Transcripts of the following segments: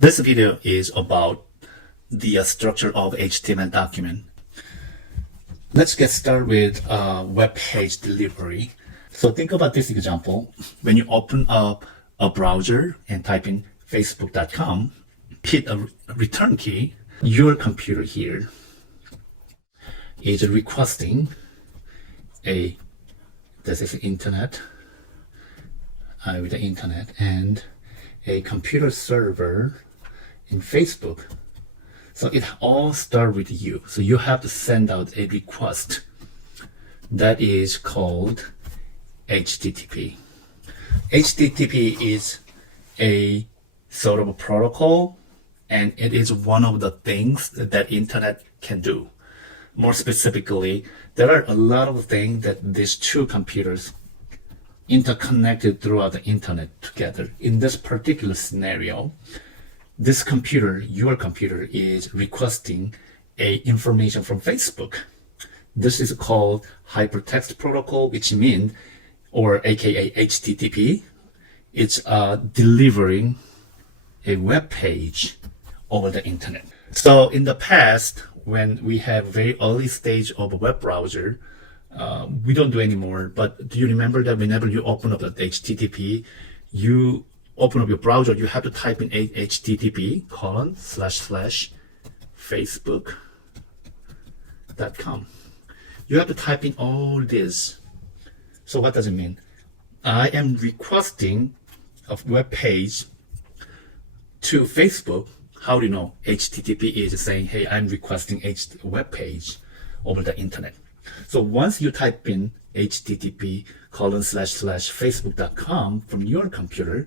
This video is about the structure of HTML document. Let's get started with web page delivery. So think about this example. When you open up a browser and type in facebook.com, hit a return key, your computer here is requesting this is internet, with the internet, and a computer server in Facebook. So it all starts with you. So you have to send out a request that is called HTTP. HTTP is a sort of a protocol, and it is one of the things that internet can do. More specifically, there are a lot of things that these two computers interconnected throughout the internet together. In this particular scenario, this computer, your computer, is requesting information from Facebook. This is called hypertext protocol, which means, or aka HTTP, it's delivering a web page over the internet. So in the past, when we have very early stage of a web browser, we don't do anymore, but do you remember that whenever you open up the HTTP, you open up your browser, you have to type in http://facebook.com. You have to type in all this. So what does it mean? I am requesting a web page to Facebook. How do you know? HTTP is saying, hey, I'm requesting a web page over the internet. So once you type in http://facebook.com from your computer,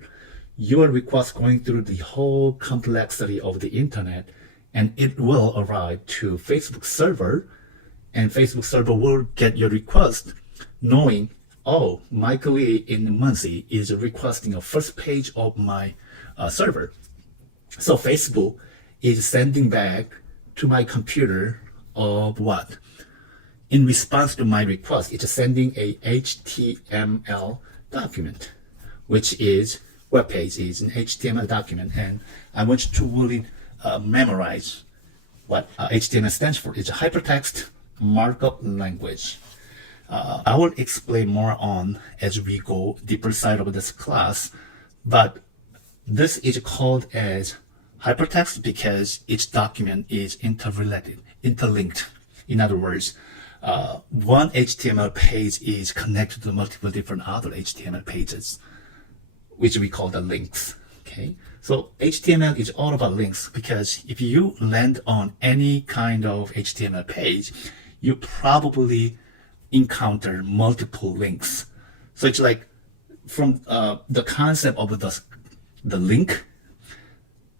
your request going through the whole complexity of the internet, and it will arrive to Facebook server, and Facebook server will get your request knowing, oh, Michael Lee in Muncie is requesting a first page of my server. So Facebook is sending back to my computer of what? In response to my request, it's sending a HTML document, which is web page is an HTML document, and I want you to really memorize what HTML stands for. It's a hypertext markup language. I will explain more on as we go deeper side of this class, but this is called as hypertext because each document is interlinked. In other words, one HTML page is connected to multiple different other HTML pages, which we call the links. Okay, so HTML is all about links, because if you land on any kind of HTML page, you probably encounter multiple links. So it's like from the concept of the link,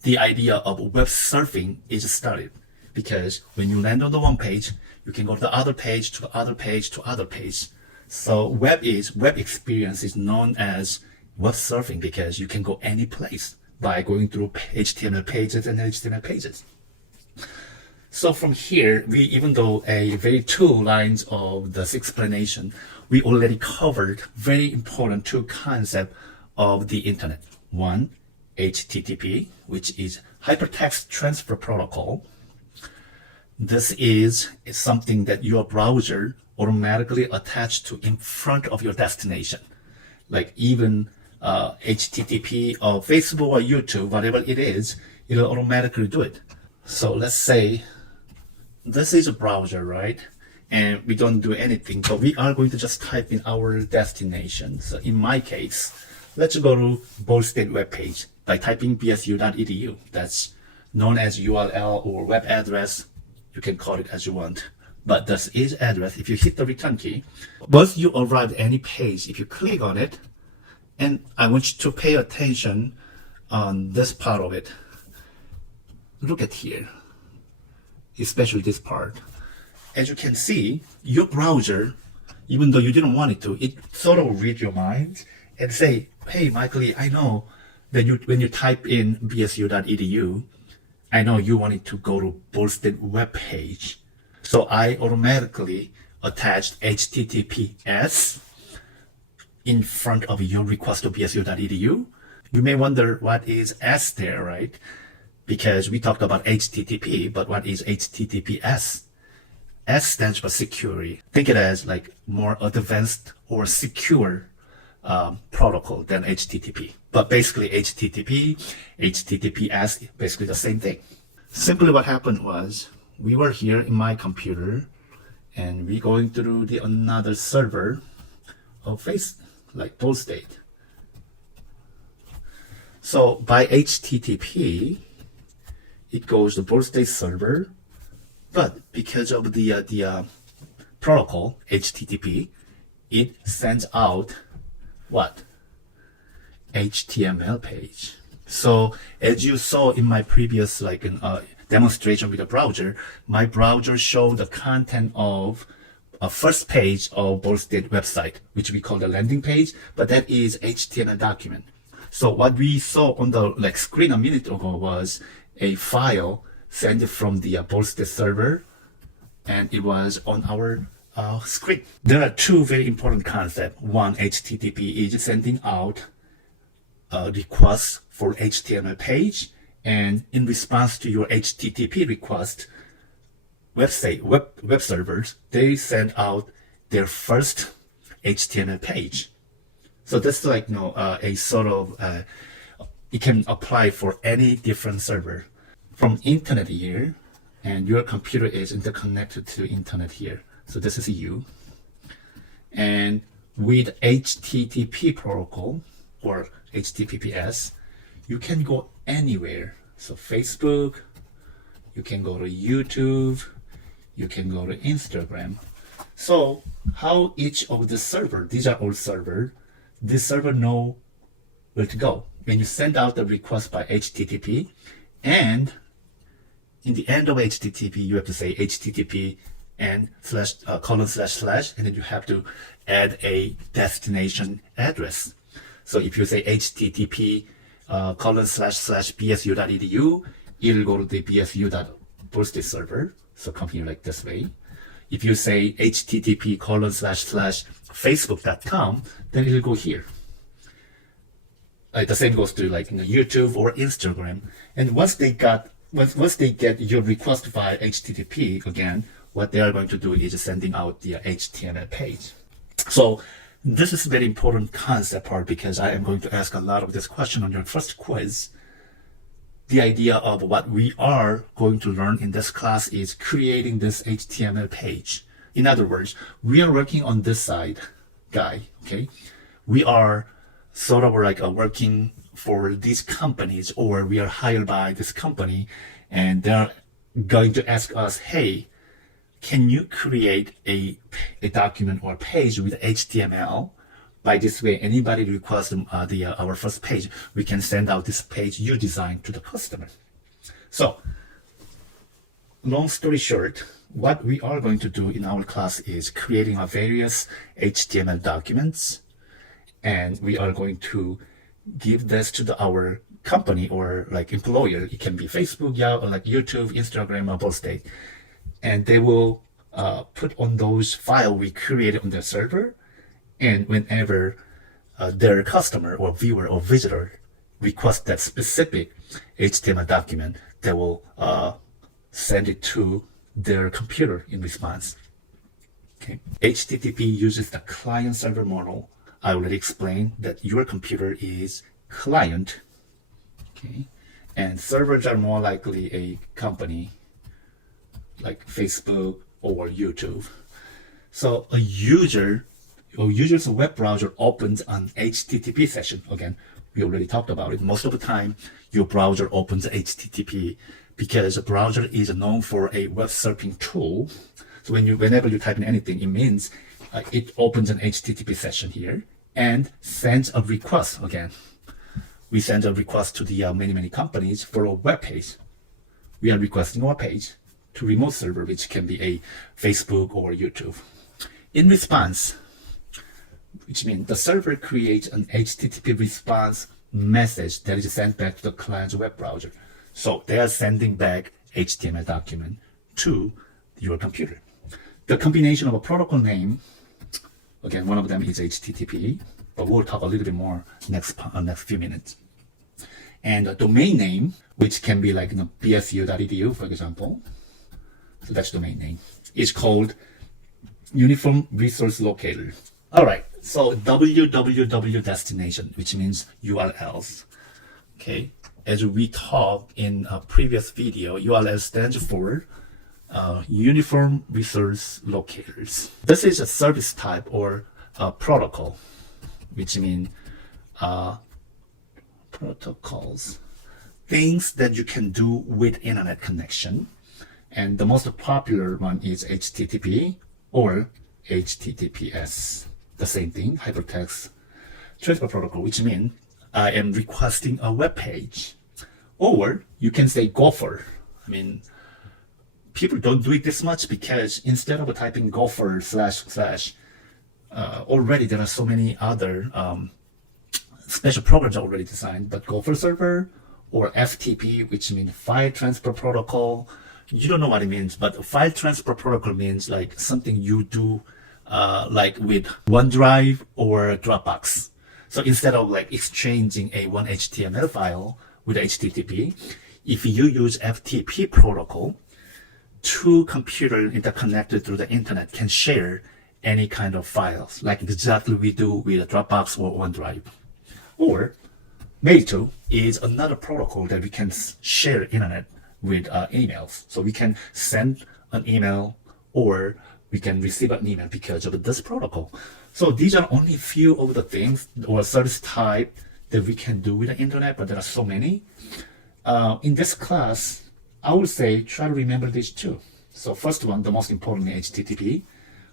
the idea of web surfing is started, because when you land on the one page, you can go to the other page, to the other page, to other page. So web experience is known as web surfing, because you can go any place by going through HTML pages and HTML pages. So from here, even though a very 2 lines of this explanation, we already covered very important 2 concepts of the internet. One, HTTP, which is hypertext transfer protocol. This is something that your browser automatically attached to in front of your destination. Like even HTTP or Facebook or YouTube, whatever it is, it'll automatically do it. So let's say this is a browser, right? And we don't do anything, but we are going to just type in our destination. So in my case, let's go to Ball State webpage by typing bsu.edu. That's known as URL or web address. You can call it as you want, but this is address. If you hit the return key, once you arrive at any page, if you click on it, and I want you to pay attention on this part of it. Look at here, especially this part. As you can see, your browser, even though you didn't want it to, it sort of read your mind and say, hey, Michael Lee, I know that when you type in bsu.edu, I know you wanted to go to Ball State web page. So I automatically attached HTTPS in front of your request to bsu.edu. You may wonder what is S there, right? because we talked about HTTP, but what is HTTPS? S stands for security. Think it as like more advanced or secure protocol than HTTP. But basically HTTP, HTTPS, basically the same thing. Simply what happened was we were here in my computer and we going through the another server of like Ball State. So by HTTP, it goes to Ball State server, but because of the protocol HTTP, it sends out what? HTML page. So as you saw in my previous demonstration with the browser, my browser showed the content of a first page of Ball State website, which we call the landing page, but that is HTML document. So what we saw on the screen a minute ago was a file sent from the Ball State server, and it was on our screen. There are two very important concepts. One, HTTP is sending out requests for HTML page, and in response to your HTTP request, web servers, they send out their first HTML page. So that's a sort of it can apply for any different server. From internet here, and your computer is interconnected to internet here. So this is you. And with HTTP protocol or HTTPS, you can go anywhere. So Facebook, you can go to YouTube, you can go to Instagram. So how each of the server, these are all servers, this server know where to go. When you send out the request by HTTP, and in the end of HTTP, you have to say HTTP and colon / and then you have to add a destination address. So if you say HTTP colon / bsu.edu, it'll go to the bsu.ballstate server. So come here like this way. If you say HTTP colon / facebook.com, then it'll go here. The same goes to YouTube or Instagram. And once they get your request via HTTP, again, what they are going to do is sending out the HTML page. So this is a very important concept part, because I am going to ask a lot of this question on your first quiz. The idea of what we are going to learn in this class is creating this HTML page. In other words, we are working on this side, guy, okay? We are sort of working for these companies, or we are hired by this company, and they're going to ask us, hey, can you create a document or a page with HTML? By this way, anybody requests our first page, we can send out this page you designed to the customer. So, long story short, what we are going to do in our class is creating a various HTML documents, and we are going to give this to our company or employer. It can be Facebook, Yahoo, YouTube, Instagram, or Ball State. And they will put on those files we created on their server. And whenever their customer or viewer or visitor requests that specific HTML document, they will send it to their computer in response. Okay. HTTP uses the client-server model. I already explained that your computer is client, okay, and servers are more likely a company like Facebook or YouTube. So a user's web browser opens an HTTP session. Again, we already talked about it. Most of the time, your browser opens HTTP because a browser is known for a web surfing tool. So whenever you type in anything, it means it opens an HTTP session here and sends a request. Again, we send a request to the many companies for a web page. We are requesting our page to remote server, which can be a Facebook or YouTube. In response, which means the server creates an HTTP response message that is sent back to the client's web browser. So they are sending back HTML document to your computer. The combination of a protocol name, again, one of them is HTTP, but we'll talk a little bit more next few minutes, and a domain name, which can be like bsu.edu, for example. So that's domain name. It's called Uniform Resource Locator. All right, so www destination, which means URLs. Okay, as we talked in a previous video, URL stands for Uniform Resource Locators. This is a service type or a protocol, which means protocols, things that you can do with internet connection. And the most popular one is HTTP or HTTPS. The same thing, Hypertext Transfer Protocol, which means I am requesting a web page. Or you can say Gopher. I mean, people don't do it this much because instead of typing Gopher / already there are so many other special programs already designed, but Gopher server or FTP, which means File Transfer Protocol, you don't know what it means, but File Transfer Protocol means like something you do like with OneDrive or Dropbox. So instead of like exchanging a one HTML file with HTTP, if you use FTP protocol, two computers interconnected through the internet can share any kind of files, like exactly we do with Dropbox or OneDrive. Or Mail2 is another protocol that we can share internet with emails. So we can send an email or we can receive an email because of this protocol. So these are only few of the things or service type that we can do with the internet, but there are so many. In this class, I would say try to remember these two. So first one, the most important, HTTP.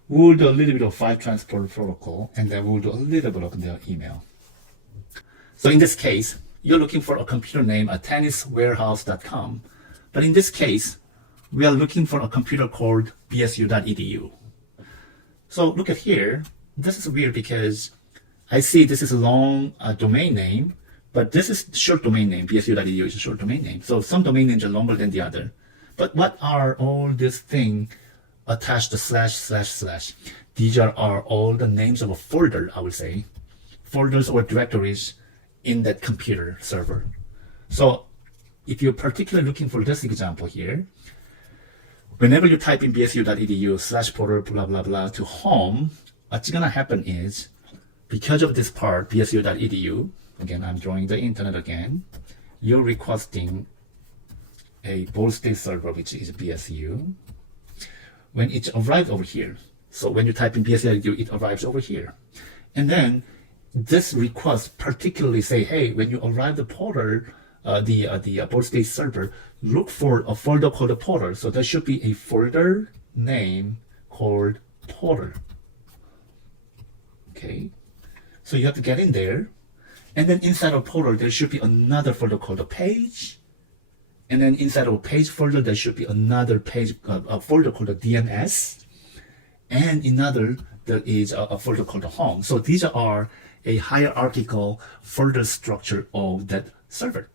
We'll do a little bit of file transfer protocol, and then we'll do a little bit of the email. So in this case, you're looking for a computer name at tenniswarehouse.com. But in this case, we are looking for a computer called bsu.edu. So look at here. This is weird because I see this is a long domain name, but this is short domain name. bsu.edu is a short domain name. So some domain names are longer than the other. But what are all these things attached to //? These are all the names of a folder, I would say. Folders or directories in that computer server. So if you're particularly looking for this example here, whenever you type in bsu.edu /portal blah blah blah to home, what's gonna happen is, because of this part, bsu.edu, again, I'm drawing the internet again, you're requesting a Ball State server, which is BSU. When it arrives over here, so when you type in bsu.edu, it arrives over here. And then this request particularly say, hey, when you arrive the portal, the Ball State server, look for a folder called a portal. So there should be a folder name called portal. Okay, so you have to get in there, and then inside of portal there should be another folder called a page, and then inside of a page folder there should be another page a folder called a DNS, and another there is a folder called a home. So these are a hierarchical folder structure of that server.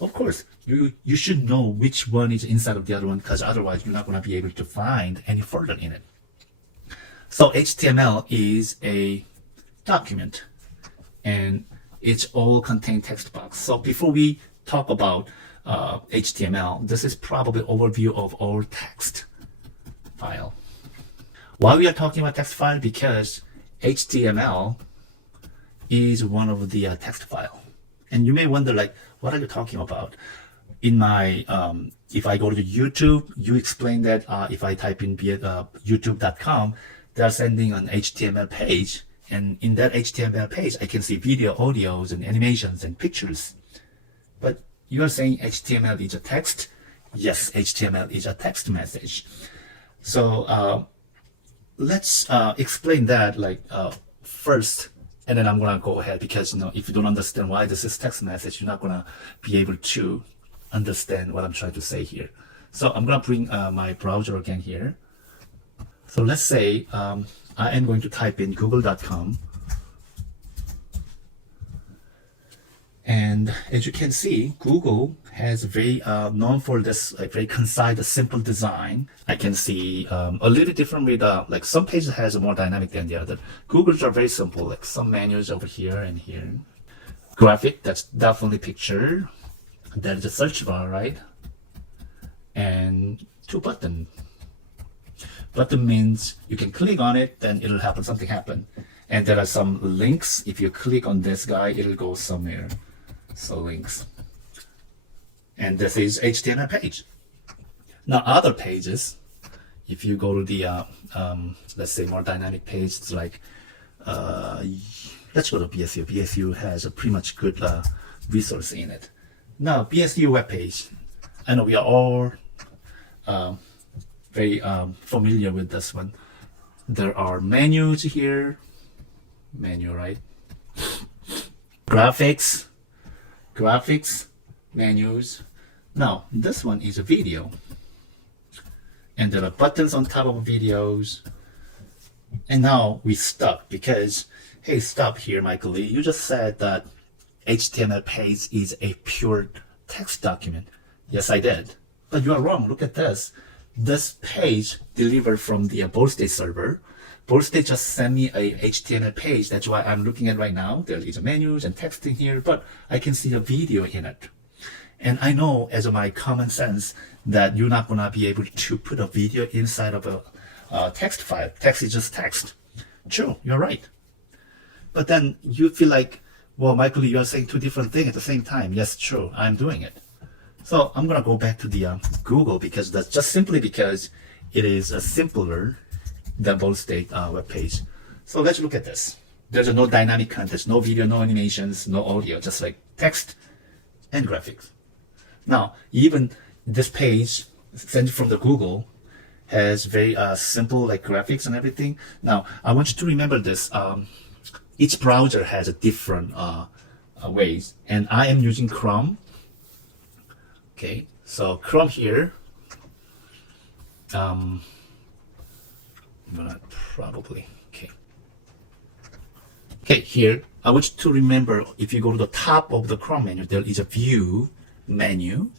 Of course, you should know which one is inside of the other one, because otherwise you're not going to be able to find any folder in it. So HTML is a document, and it's all contained text box. So before we talk about HTML, this is probably overview of all text file. Why we are talking about text file? Because HTML is one of the text file. And you may wonder, like, what are you talking about? In my, if I go to YouTube, you explain that if I type in youtube.com, they're sending an HTML page. And in that HTML page, I can see video, audios, and animations and pictures. But you are saying HTML is a text? Yes, HTML is a text message. So let's explain that first, and then I'm gonna go ahead, because if you don't understand why this is text message, you're not gonna be able to understand what I'm trying to say here. So I'm gonna bring my browser again here. So let's say I am going to type in google.com, and as you can see, Google has very known for this very concise, simple design. I can see a little different with like some pages has more dynamic than the other. Google's are very simple, like some menus over here and here. Graphic, that's definitely picture. There's a search bar, right? And 2 buttons. Button means you can click on it, then it'll happen, something happen. And there are some links. If you click on this guy, it'll go somewhere. So links. And this is HTML page. Now other pages, if you go to the, let's say more dynamic page, it's like, let's go to BSU. BSU has a pretty much good resource in it. Now BSU webpage, I know we are all very familiar with this one. There are menus here, menu, right? Graphics, menus. Now this one is a video, and there are buttons on top of videos. And now we stop because, hey, stop here, Michael Lee. You just said that HTML page is a pure text document. Yes, I did. But you are wrong. Look at this. This page delivered from the Ball State server. Ball State just sent me a HTML page. That's why I'm looking at right now. There is menus and text in here, but I can see a video in it. And I know, as of my common sense, that you're not gonna be able to put a video inside of a text file. Text is just text. True, you're right. But then you feel like, well, Michael, you're saying 2 different things at the same time. Yes, true, I'm doing it. So I'm gonna go back to the Google, because that's just simply because it is simpler than Ball State web page. So let's look at this. There's no dynamic content, no video, no animations, no audio, just like text and graphics. Now, even this page sent from the Google has very simple like graphics and everything. Now, I want you to remember this. Each browser has a different ways, and I am using Chrome. Okay, so Chrome here. I'm gonna probably, okay, here, I want you to remember, if you go to the top of the Chrome menu, there is a view menu.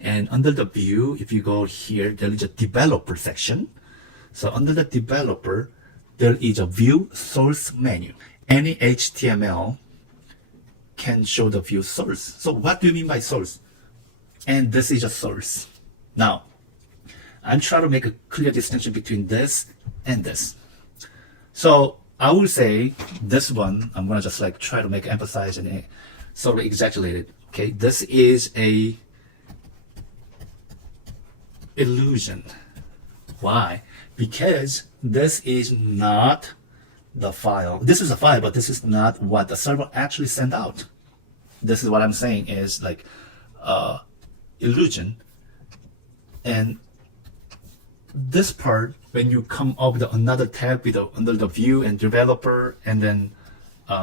And under the view, if you go here, there is a developer section. So under the developer, there is a view source menu. Any HTML can show the view source. So what do you mean by source? And this is a source. Now, I'm trying to make a clear distinction between this and this. So I will say this one, I'm gonna just like try to make emphasize and sort of exaggerate it. Okay, this is a illusion. Why? Because this is not the file. This is a file, but this is not what the server actually sent out. This is what I'm saying is like illusion. And this part, when you come up with another tab with under the view and developer and then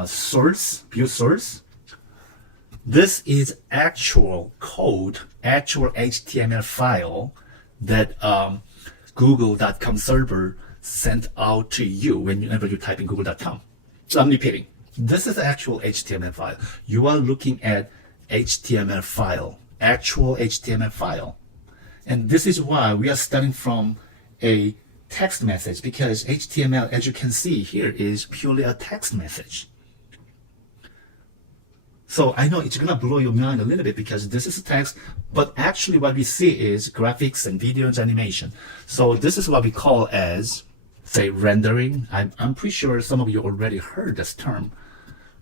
source, view source, this is actual code, actual HTML file that Google.com server sent out to you whenever you type in Google.com. So I'm repeating. This is actual HTML file. You are looking at HTML file, actual HTML file. And this is why we are starting from a text message, because HTML, as you can see here, is purely a text message. So I know it's gonna blow your mind a little bit because this is text, but actually what we see is graphics and videos, animation. So this is what we call as, say, rendering. I'm pretty sure some of you already heard this term.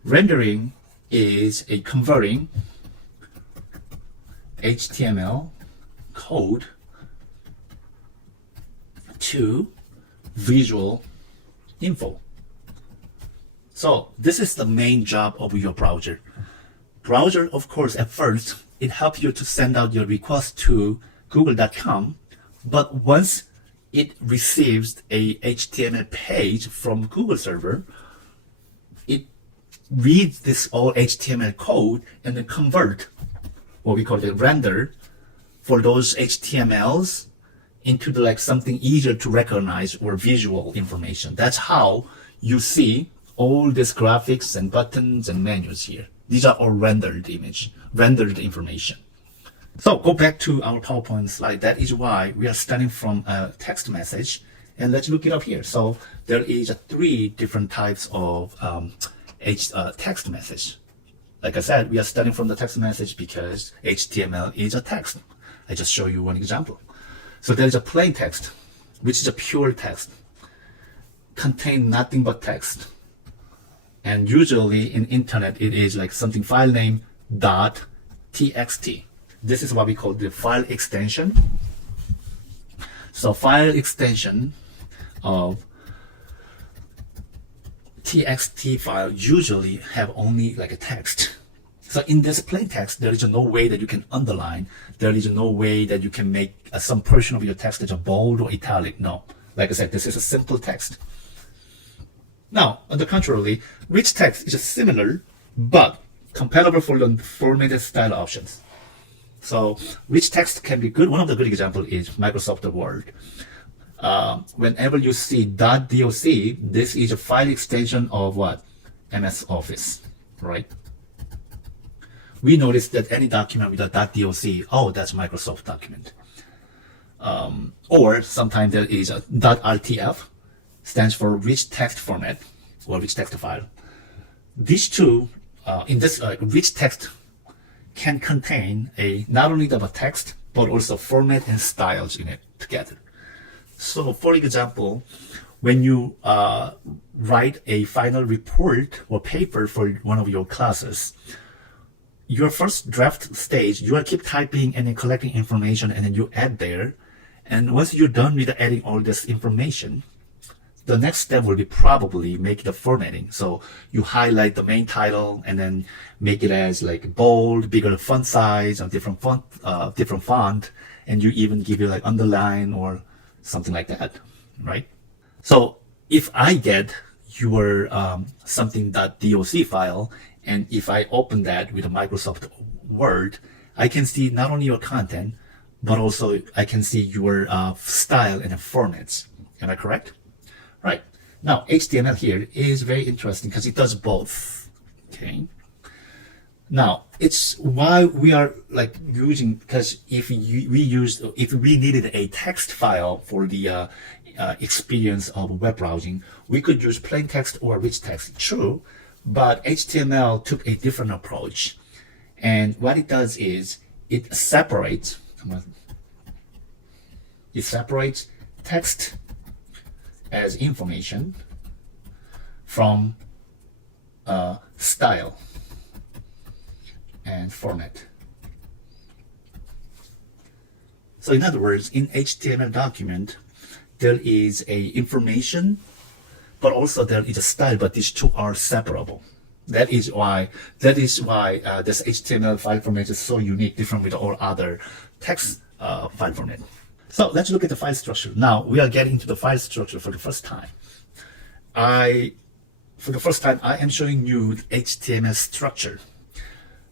Rendering is a converting HTML code to visual info. So this is the main job of your browser. Browser, of course, at first, it helps you to send out your request to Google.com, but once it receives a HTML page from Google server, it reads this all HTML code and then convert what we call the render for those HTMLs into the, like something easier to recognize or visual information. That's how you see all these graphics and buttons and menus here. These are all rendered image, rendered information. So go back to our PowerPoint slide. That is why we are starting from a text message, and let's look it up here. So there is 3 different types of text message. like I said, we are starting from the text message because HTML is a text. I just show you one example. So there is a plain text, which is a pure text, contain nothing but text. And usually in internet, it is like something file name dot txt. This is what we call the file extension. So file extension of txt file usually have only like a text. So in this plain text, there is no way that you can underline. There is no way that you can make some portion of your text as a bold or italic. No, like I said, this is a simple text. Now, on the contrary, rich text is similar, but compatible for the formatted style options. So rich text can be good. One of the good examples is Microsoft Word. Whenever you see .doc, this is a file extension of what? MS Office, right? We notice that any document with a .doc, oh, that's Microsoft document. Or sometimes there is a .rtf, stands for rich text format or rich text file. These two, in this rich text, can contain not only the text but also format and styles in it together. So, for example, when you write a final report or paper for one of your classes, your first draft stage, you will keep typing and then collecting information, and then you add there. And once you're done with adding all this information, the next step will be probably make the formatting. So you highlight the main title and then make it as like bold, bigger font size, or different font, and you even give it like underline or something like that, right? So if I get your something.doc file, and if I open that with a Microsoft Word, I can see not only your content, but also I can see your style and formats. Am I correct? Right. Now, HTML here is very interesting because it does both. Okay. Now, it's why we are like using, because if we needed a text file for the experience of web browsing, we could use plain text or rich text. True, but HTML took a different approach. And what it does is it separates text as information from style and format. So in other words, in HTML document, there is a information, but also there is a style, but these two are separable. That is why this HTML file format is so unique, different with all other text file format. So let's look at the file structure. Now we are getting to the file structure for the first time. I am showing you the HTML structure.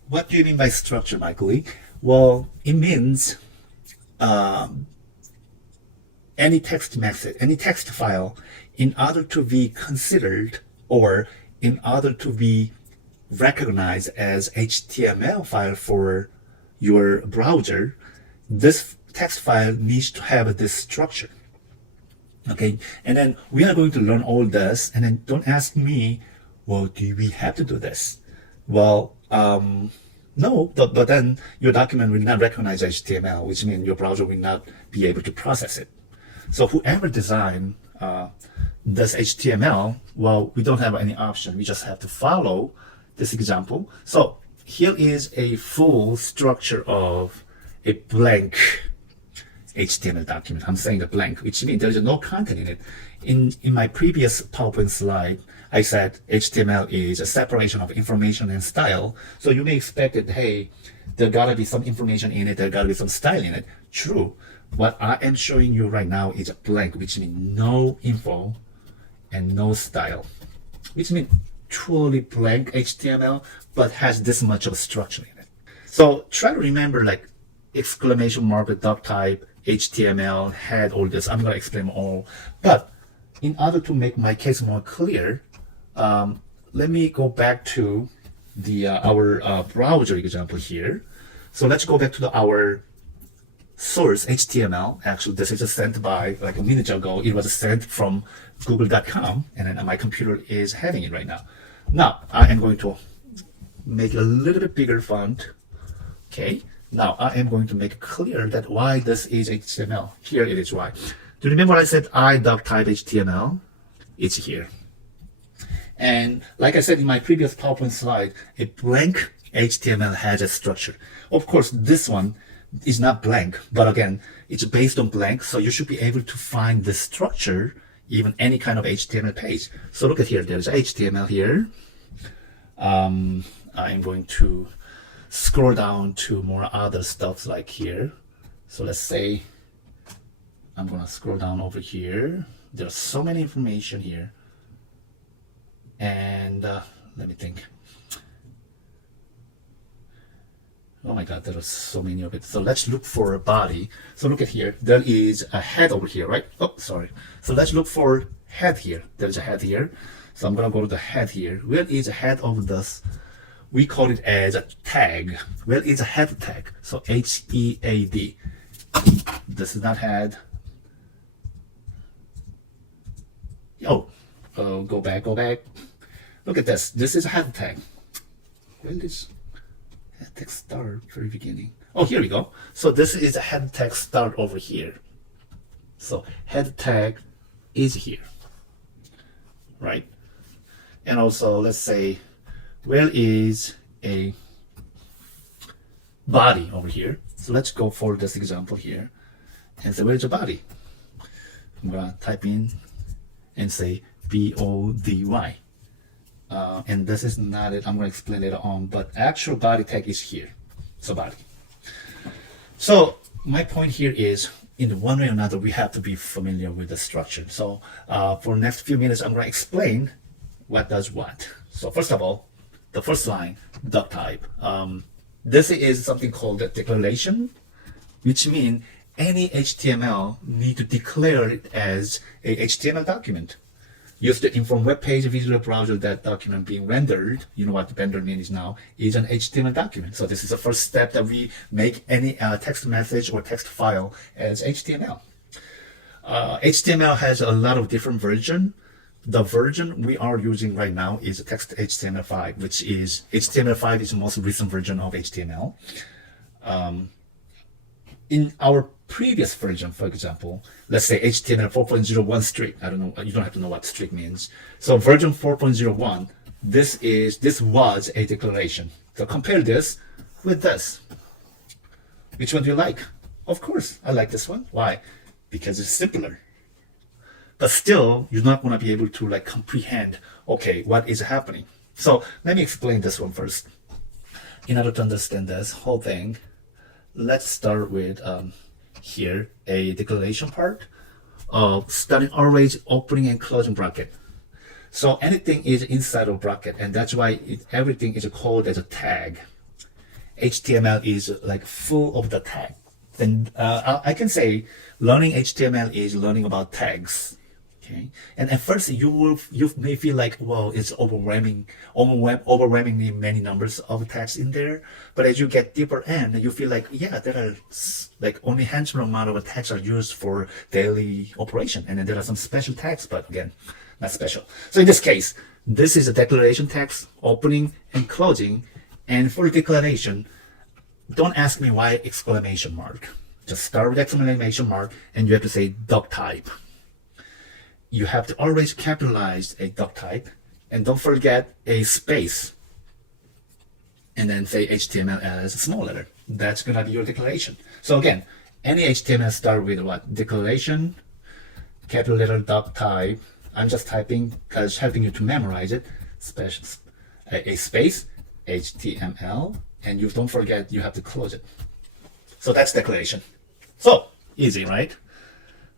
What do you mean by structure, Michael Lee? Well, it means any text message, any text file, in order to be considered or in order to be recognized as HTML file for your browser, this text file needs to have this structure. Okay, and then we are going to learn all this, and then don't ask me, well, do we have to do this? Well, no, but then your document will not recognize HTML, which means your browser will not be able to process it. So whoever designed this HTML, well, we don't have any option. We just have to follow this example. So here is a full structure of a blank HTML document. I'm saying the blank, which means there's no content in it. In my previous PowerPoint slide, I said HTML is a separation of information and style. So you may expect that, hey, there gotta be some information in it, there gotta be some style in it. True. What I am showing you right now is a blank, which means no info and no style, which means truly blank HTML, but has this much of a structure in it. So try to remember like exclamation mark, doc type, HTML, head, all this. I'm going to explain all. But in order to make my case more clear, let me go back to the our browser example here. So let's go back to our source HTML. Actually, this is sent by like a minute ago. It was sent from google.com, and then my computer is having it right now. Now I am going to make it a little bit bigger font. Okay, now I am going to make clear that why this is HTML. Here it is why. Do you remember I said I doc type HTML? It's here. And like I said in my previous PowerPoint slide, a blank HTML has a structure. Of course, this one is not blank, but again, it's based on blank, so you should be able to find the structure, even any kind of HTML page. So look at here, there's HTML here. I'm going to scroll down to more other stuff like here. So let's say I'm gonna scroll down over here. There's so many information here. And let me think. Oh my God, there are so many of it. So let's look for a body. So look at here. There is a head over here, right? Oh, sorry. So let's look for head here. There's a head here. So I'm gonna go to the head here. Where is the head of this? We call it as a tag. Where is a head tag? So HEAD. This is not head. Oh, go back. Look at this. This is a head tag. Where is head tag start? Very beginning. Oh, here we go. So this is a head tag start over here. So head tag is here, right? And also, let's say, where is a body over here? So let's go for this example here and say, where's a body? I'm gonna type in and say BODY. And this is not it. I'm going to explain later on, but actual body tag is here. So body. So my point here is, in one way or another, we have to be familiar with the structure. So for the next few minutes, I'm going to explain what does what. So first of all, the first line, doc type. This is something called a declaration, which means any HTML need to declare it as a HTML document. Used to inform web page, visual browser that document being rendered, you know what the render means now, is an HTML document. So this is the first step that we make any text message or text file as HTML. HTML has a lot of different versions. The version we are using right now is text HTML5, which is HTML5 is the most recent version of HTML. In our previous version, for example, let's say HTML 4.01 strict. I don't know, you don't have to know what strict means. So version 4.01, this was a declaration. So compare this with this. Which one do you like? Of course, I like this one. Why? Because it's simpler. But still, you're not going to be able to like comprehend, okay, what is happening. So let me explain this one first. In order to understand this whole thing, let's start with here a declaration part of starting always opening and closing bracket. So anything is inside of bracket, and that's why everything is called as a tag. HTML is like full of the tag. Then I can say learning HTML is learning about tags. Okay. And at first you may feel like, well, it's overwhelmingly many numbers of tags in there. But as you get deeper in, you feel like, yeah, there are like only handful amount of tags are used for daily operation. And then there are some special tags, but again, not special. So in this case, this is a declaration text, opening and closing. And for declaration, don't ask me why exclamation mark. Just start with exclamation mark and you have to say doc type. You have to always capitalize a doc type, and don't forget a space, and then say HTML as a small letter. That's gonna be your declaration. So again, any HTML start with what? Declaration, capital letter, doc type. I'm just typing because helping you to memorize it. Special, a space, HTML, and you don't forget you have to close it. So that's declaration. So easy, right?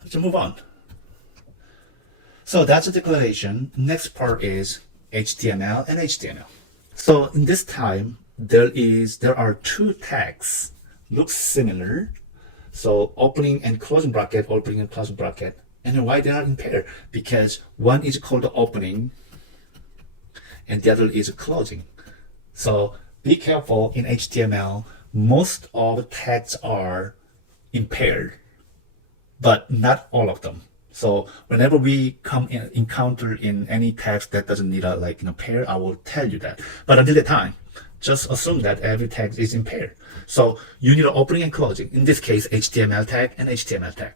Let's move on. So that's a declaration. Next part is HTML and HTML. So in this time, there are two tags, looks similar. So opening and closing bracket, opening and closing bracket. And why they are in pair? Because one is called opening and the other is closing. So be careful in HTML. Most of the tags are in pair, but not all of them. So whenever we encounter in any text that doesn't need a pair, I will tell you that. But until the time, just assume that every tag is in pair. So you need an opening and closing. In this case, HTML tag and HTML tag.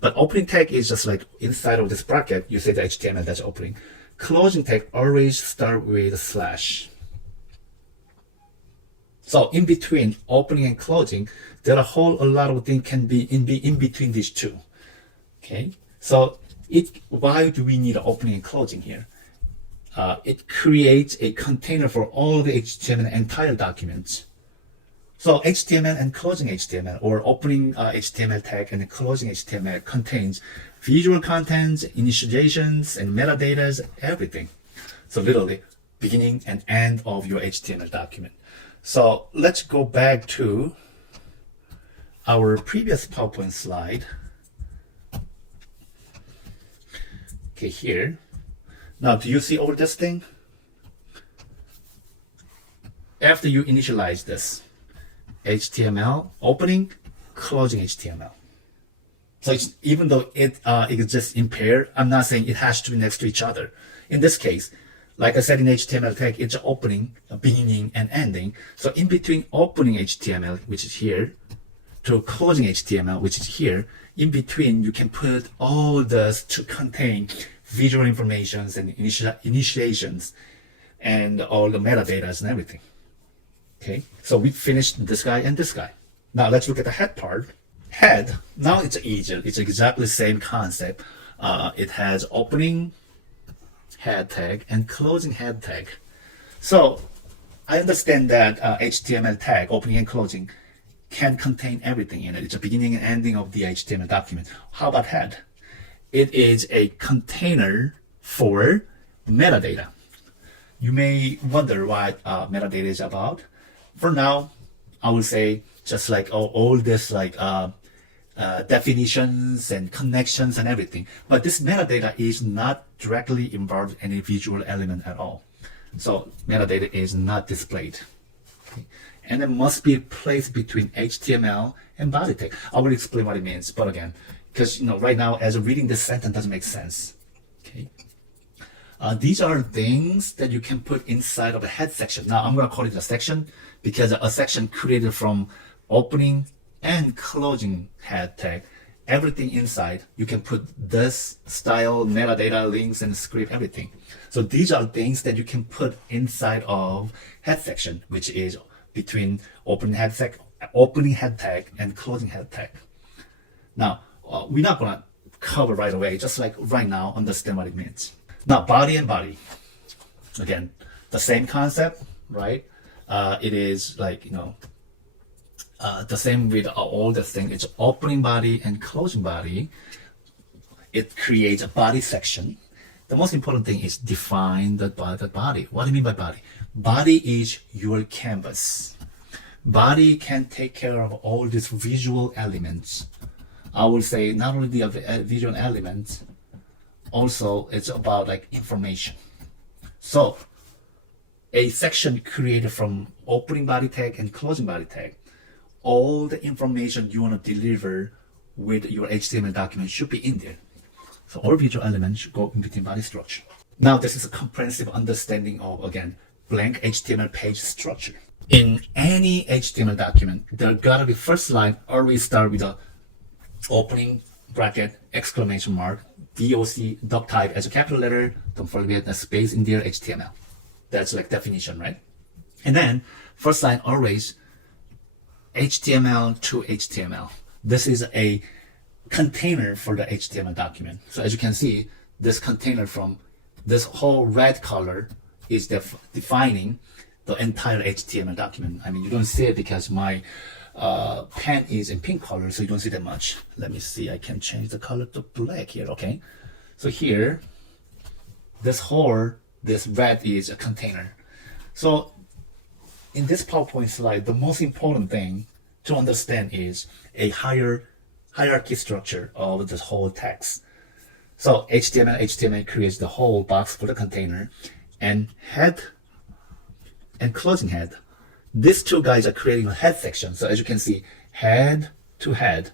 But opening tag is just like inside of this bracket, you say the HTML, that's opening. Closing tag always start with a slash. So in between opening and closing, there are a lot of things can be in between these two. Okay, so why do we need an opening and closing here? It creates a container for all the HTML entire documents. So HTML and closing HTML, or opening HTML tag and closing HTML, contains visual contents, initializations, and metadata, everything. So literally beginning and end of your HTML document. So let's go back to our previous PowerPoint slide. Okay, here. Now, do you see over this thing? After you initialize this, HTML, opening, closing HTML. So even though it exists in pair, I'm not saying it has to be next to each other. In this case, like I said in HTML tag, it's opening, beginning, and ending. So in between opening HTML, which is here, to closing HTML, which is here, in between you can put all this to contain visual informations and initiations and all the metadata and everything. Okay, so we finished this guy and this guy. Now let's look at the head part. Head, now it's easier. It's exactly the same concept. It has opening head tag and closing head tag. So I understand that HTML tag, opening and closing, can contain everything in it. It's a beginning and ending of the HTML document. How about head? It is a container for metadata. You may wonder what metadata is about. For now, I will say just like all this like definitions and connections and everything. But this metadata is not directly involved in any visual element at all. So metadata is not displayed. Okay. And it must be placed between HTML and body tag. I will explain what it means, but again, because right now as reading this sentence doesn't make sense. Okay. These are things that you can put inside of a head section. Now I'm going to call it a section because a section created from opening and closing head tag, everything inside, you can put this style, metadata, links, and script, everything. So these are things that you can put inside of head section, which is between opening head tag and closing head tag. Now, we're not going to cover right away, just like right now, understand what it means. Now, body and body. Again, the same concept, right? It is like, the same with all the things. It's opening body and closing body. It creates a body section. The most important thing is define the body. What do you mean by body? Body is your canvas. Body can take care of all these visual elements. I will say not only the visual elements, also it's about like information. So a section created from opening body tag and closing body tag, all the information you want to deliver with your HTML document should be in there. So all visual elements should go in between body structure. Now this is a comprehensive understanding of, again, blank HTML page structure. In any HTML document, there gotta be first line always start with a opening bracket, exclamation mark, DOC, doc type as a capital letter. Don't forget the space in there, HTML. That's like definition, right? And then first line always HTML to HTML. This is a container for the HTML document. So as you can see, this container from this whole red color is defining the entire HTML document. I mean, you don't see it because my pen is in pink color, so you don't see that much. Let me see, I can change the color to black here, okay? So here, this red is a container. So in this PowerPoint slide, the most important thing to understand is a hierarchy structure of this whole text. So HTML creates the whole box for the container, and head and closing head. These two guys are creating a head section. So as you can see, head to head,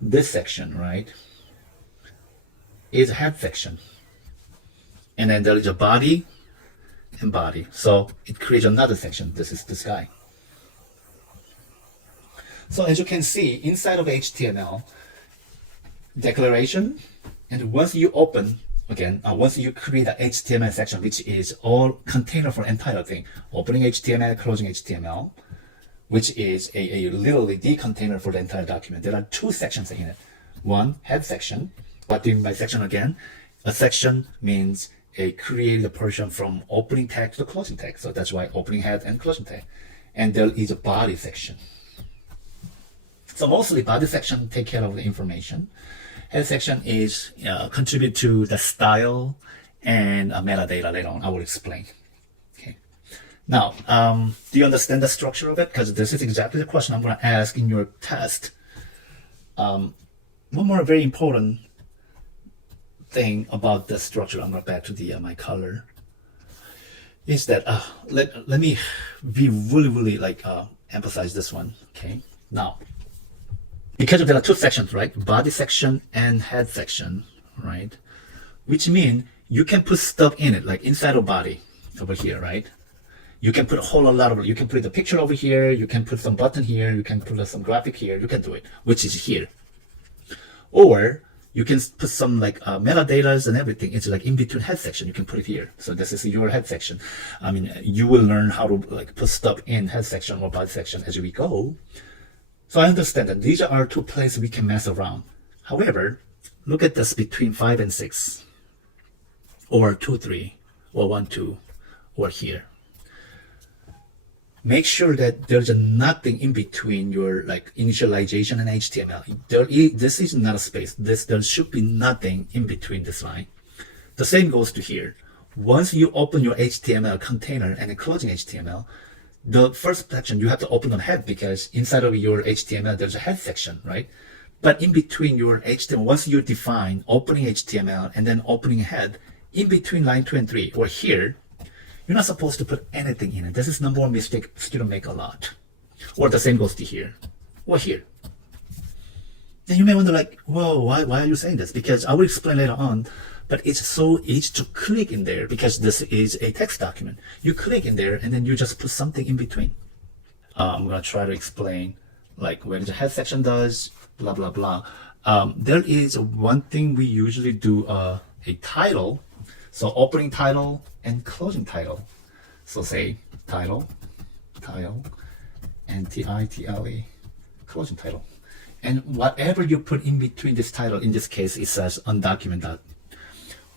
this section, right, is a head section. And then there is a body and body. So it creates another section. This is this guy. So as you can see, inside of HTML, declaration, and once you open, again, once you create an HTML section, which is all container for entire thing, opening HTML, closing HTML, which is a literally the container for the entire document. There are two sections in it. One, head section. What do you mean by section again? A section means a created portion from opening tag to the closing tag. So that's why opening head and closing tag. And there is a body section. So mostly body section take care of the information. Head section is contribute to the style and metadata later on. I will explain. Okay. Now, do you understand the structure of it? Because this is exactly the question I'm going to ask in your test. One more very important thing about the structure, I'm going back to the my color, is that let me be really like emphasize this one. Okay. Now, because there are two sections, right? Body section and head section, right? Which mean you can put stuff in it, like inside of body over here, right? You can put a whole lot of, you can put the picture over here, you can put some button here, you can put some graphic here, you can do it, which is here. Or you can put some like metadatas and everything. It's like in between head section, you can put it here. So this is your head section. I mean, you will learn how to like put stuff in head section or body section as we go. So I understand that these are two places we can mess around. However, look at this between 5 and 6, or 2, 3, or 1, 2, or here. Make sure that there's nothing in between your like initialization and HTML. This is not a space. There should be nothing in between this line. The same goes to here. Once you open your HTML container and closing HTML, the first section you have to open on head, because inside of your HTML there's a head section, right? But in between your HTML, once you define opening HTML and then opening head, in between line 2 and 3 or here, you're not supposed to put anything in it. This is number one mistake students make a lot. Or the same goes to here or here. Then you may wonder like, whoa, why are you saying this? Because I will explain later on. But it's so easy to click in there because this is a text document. You click in there and then you just put something in between. I'm going to try to explain like where the head section does, blah, blah, blah. There is one thing we usually do, a title. So opening title and closing title. So say title, and T-I-T-L-E, closing title. And whatever you put in between this title, in this case it says undocumented.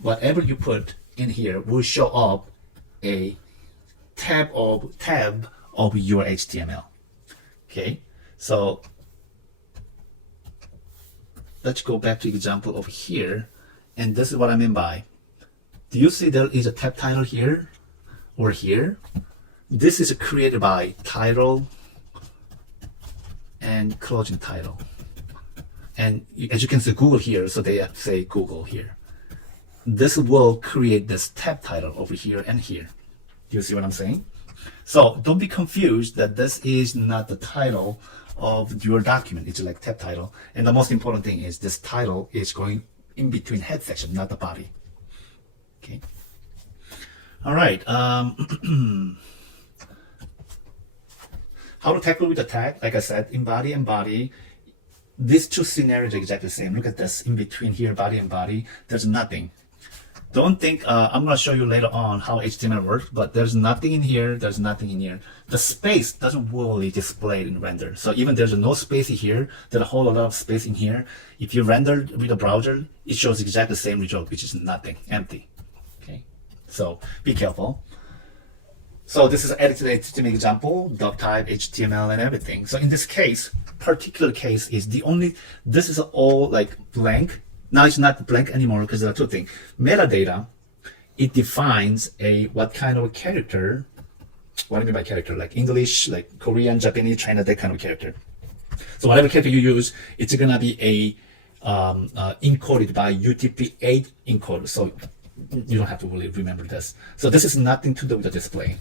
Whatever you put in here will show up a tab of your HTML. Okay, so let's go back to the example over here, and this is what I mean by. Do you see there is a tab title here or here? This is created by title and closing title, and as you can see Google here, so they say Google here. This will create this tab title over here and here. Do you see what I'm saying? So don't be confused that this is not the title of your document. It's like tab title. And the most important thing is this title is going in between head section, not the body. Okay. All right. How to tackle with the tag? Like I said, in body and body, these two scenarios are exactly the same. Look at this in between here, body and body. There's nothing. Don't think, I'm going to show you later on how HTML works, but there's nothing in here, there's nothing in here. The space doesn't really display in render. So even there's no space here, there's a whole lot of space in here. If you render with a browser, it shows exactly the same result, which is nothing, empty. Okay, so be careful. So this is an edited HTML example, doc type, HTML, and everything. So in this case, particular case is this is all like blank. Now it's not blank anymore because there are two things. Metadata, it defines what kind of character, what do I mean by character? Like English, like Korean, Japanese, China, that kind of character. So whatever character you use, it's gonna be encoded by UTF-8 encoder. So you don't have to really remember this. So this is nothing to do with the display.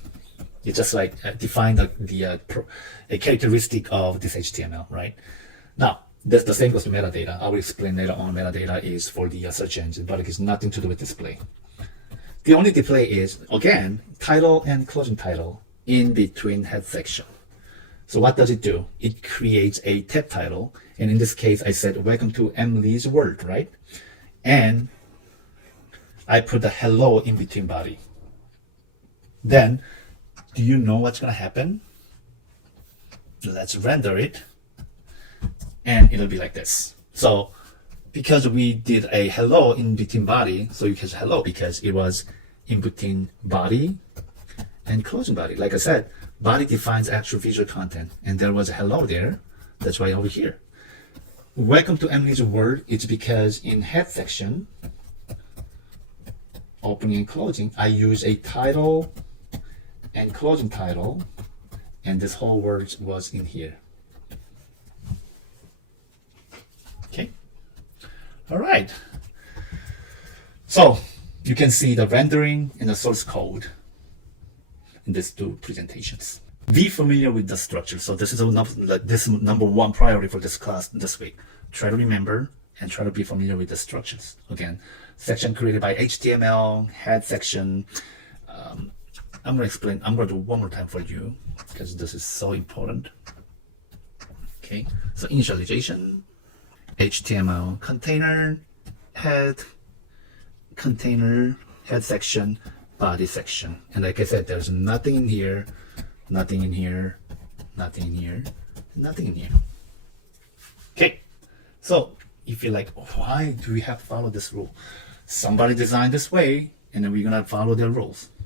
It's just like define a characteristic of this HTML, right? Now, the same goes to metadata. I will explain later on. Metadata is for the search engine, but it has nothing to do with display. The only display is, again, title and closing title in between head section. So what does it do? It creates a tab title. And in this case, I said, welcome to Emily's World, right? And I put the hello in between body. Then, do you know what's going to happen? Let's render it. And it'll be like this. So, because we did a hello in between body, so you can say hello because it was in between body and closing body. Like I said, body defines actual visual content, and there was a hello there. That's why over here. Welcome to Emily's World. It's because in head section, opening and closing, I use a title and closing title, and this whole word was in here. Okay. All right. So you can see the rendering and the source code in these two presentations. Be familiar with the structure. So this is number one priority for this class this week. Try to remember and try to be familiar with the structures. Again, section created by HTML, head section. I'm going to do one more time for you because this is so important. Okay, so initialization, HTML container, head section, body section. And like I said, there's nothing in here, nothing in here, nothing in here, nothing in here. Okay, so if you're like, why do we have to follow this rule? Somebody designed this way, and then we're gonna follow their rules.